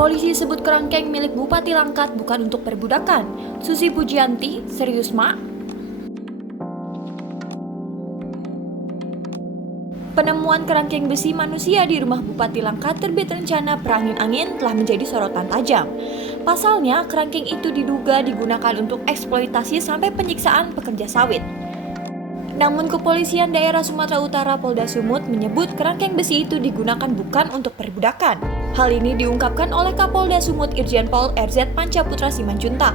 Polisi sebut kerangkeng milik Bupati Langkat bukan untuk perbudakan. Susi Pujianti, serius mak? Penemuan kerangkeng besi manusia di rumah Bupati Langkat terbit rencana perangin-angin telah menjadi sorotan tajam. Pasalnya, kerangkeng itu diduga digunakan untuk eksploitasi sampai penyiksaan pekerja sawit. Namun Kepolisian Daerah Sumatera Utara Polda Sumut menyebut kerangkeng besi itu digunakan bukan untuk perbudakan. Hal ini diungkapkan oleh Kapolda Sumut Irjen Pol RZ Pancaputra Simanjuntak.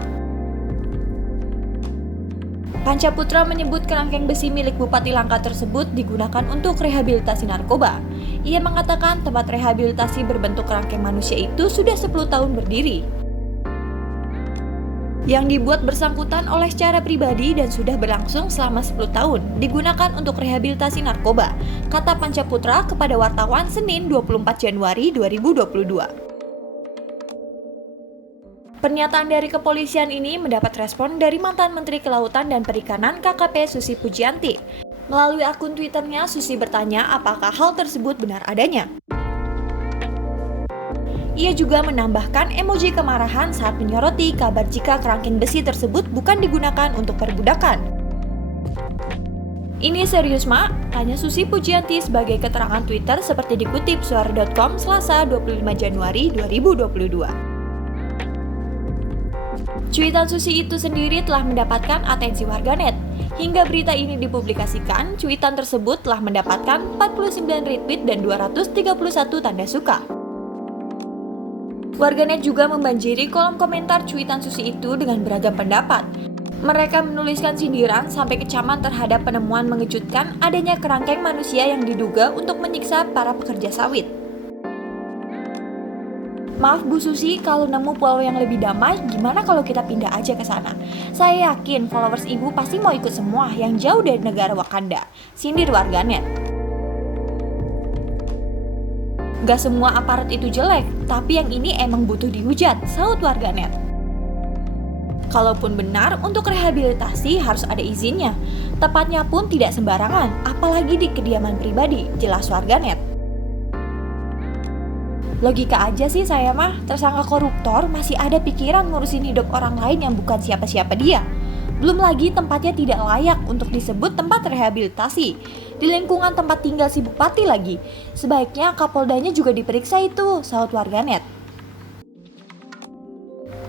Pancaputra menyebut kerangkeng besi milik Bupati Langkat tersebut digunakan untuk rehabilitasi narkoba. Ia mengatakan tempat rehabilitasi berbentuk kerangkeng manusia itu sudah 10 tahun berdiri, yang dibuat bersangkutan oleh secara pribadi dan sudah berlangsung selama 10 tahun, digunakan untuk rehabilitasi narkoba, kata Pancaputra kepada wartawan Senin 24 Januari 2022. Pernyataan dari kepolisian ini mendapat respon dari mantan Menteri Kelautan dan Perikanan KKP Susi Pujianti. Melalui akun Twitternya, Susi bertanya apakah hal tersebut benar adanya. Ia juga menambahkan emoji kemarahan saat menyoroti kabar jika kerangkeng besi tersebut bukan digunakan untuk perbudakan. Ini serius mak? Tanya Susi Pujianti sebagai keterangan Twitter seperti dikutip suara.com Selasa 25 Januari 2022. Cuitan Susi itu sendiri telah mendapatkan atensi warganet. Hingga berita ini dipublikasikan, cuitan tersebut telah mendapatkan 49 retweet dan 231 tanda suka. Warganet juga membanjiri kolom komentar cuitan Susi itu dengan beragam pendapat. Mereka menuliskan sindiran sampai kecaman terhadap penemuan mengejutkan adanya kerangkeng manusia yang diduga untuk menyiksa para pekerja sawit. Maaf Bu Susi, kalau nemu pulau yang lebih damai, gimana kalau kita pindah aja ke sana? Saya yakin followers ibu pasti mau ikut semua yang jauh dari negara Wakanda, sindir warganet. Gak semua aparat itu jelek, tapi yang ini emang butuh dihujat, saut warganet. Kalaupun benar, untuk rehabilitasi harus ada izinnya. Tepatnya pun tidak sembarangan, apalagi di kediaman pribadi, jelas warganet. Logika aja sih saya mah, tersangka koruptor masih ada pikiran ngurusin hidup orang lain yang bukan siapa-siapa dia. Belum lagi tempatnya tidak layak untuk disebut tempat rehabilitasi. Di lingkungan tempat tinggal si bupati lagi. Sebaiknya Kapoldanya juga diperiksa itu, saut warganet.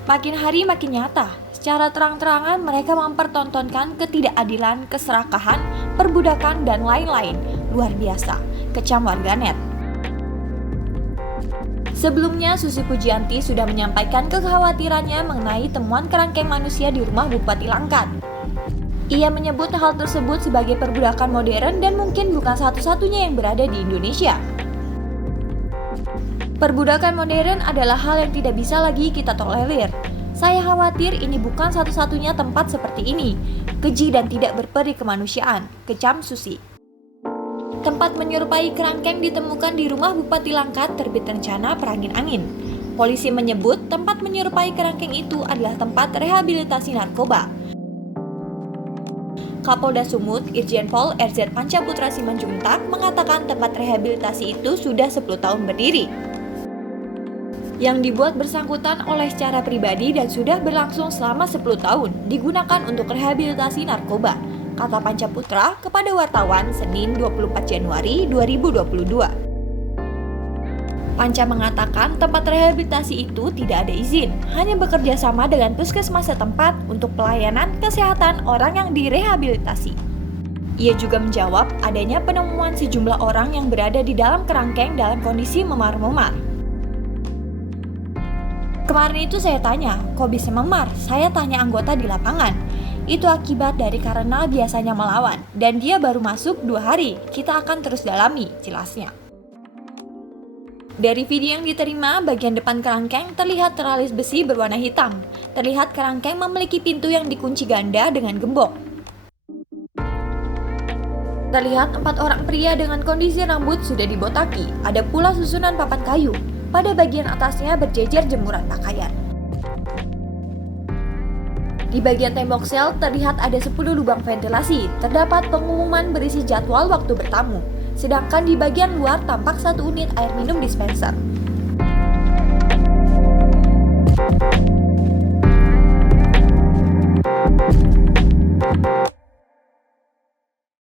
Makin hari makin nyata. Secara terang-terangan mereka mempertontonkan ketidakadilan, keserakahan, perbudakan, dan lain-lain. Luar biasa, kecam warganet. Sebelumnya, Susi Pujianti sudah menyampaikan kekhawatirannya mengenai temuan kerangkeng manusia di rumah Bupati Langkat. Ia menyebut hal tersebut sebagai perbudakan modern dan mungkin bukan satu-satunya yang berada di Indonesia. Perbudakan modern adalah hal yang tidak bisa lagi kita tolerir. Saya khawatir ini bukan satu-satunya tempat seperti ini, keji dan tidak berperi kemanusiaan, kecam Susi. Tempat menyerupai kerangkeng ditemukan di rumah Bupati Langkat terbit rencana perangin-angin. Polisi menyebut tempat menyerupai kerangkeng itu adalah tempat rehabilitasi narkoba. Kapolda Sumut, Irjen Pol RZ Pancaputra Simanjuntak mengatakan tempat rehabilitasi itu sudah 10 tahun berdiri, yang dibuat bersangkutan oleh secara pribadi dan sudah berlangsung selama 10 tahun, digunakan untuk rehabilitasi narkoba, kata Pancaputra kepada wartawan Senin 24 Januari 2022. Panca mengatakan tempat rehabilitasi itu tidak ada izin, hanya bekerja sama dengan puskesmas setempat untuk pelayanan kesehatan orang yang direhabilitasi. Ia juga menjawab adanya penemuan sejumlah orang yang berada di dalam kerangkeng dalam kondisi memar-memar. Kemarin itu saya tanya, kok bisa memar? Saya tanya anggota di lapangan. Itu akibat dari karena biasanya melawan, dan dia baru masuk 2 hari. Kita akan terus dalami, jelasnya. Dari video yang diterima, bagian depan kerangkeng terlihat teralis besi berwarna hitam. Terlihat kerangkeng memiliki pintu yang dikunci ganda dengan gembok. Terlihat 4 orang pria dengan kondisi rambut sudah dibotaki. Ada pula susunan papan kayu. Pada bagian atasnya berjejer jemuran pakaian. Di bagian tembok sel terlihat ada 10 lubang ventilasi. Terdapat pengumuman berisi jadwal waktu bertamu. Sedangkan di bagian luar tampak 1 unit air minum dispenser.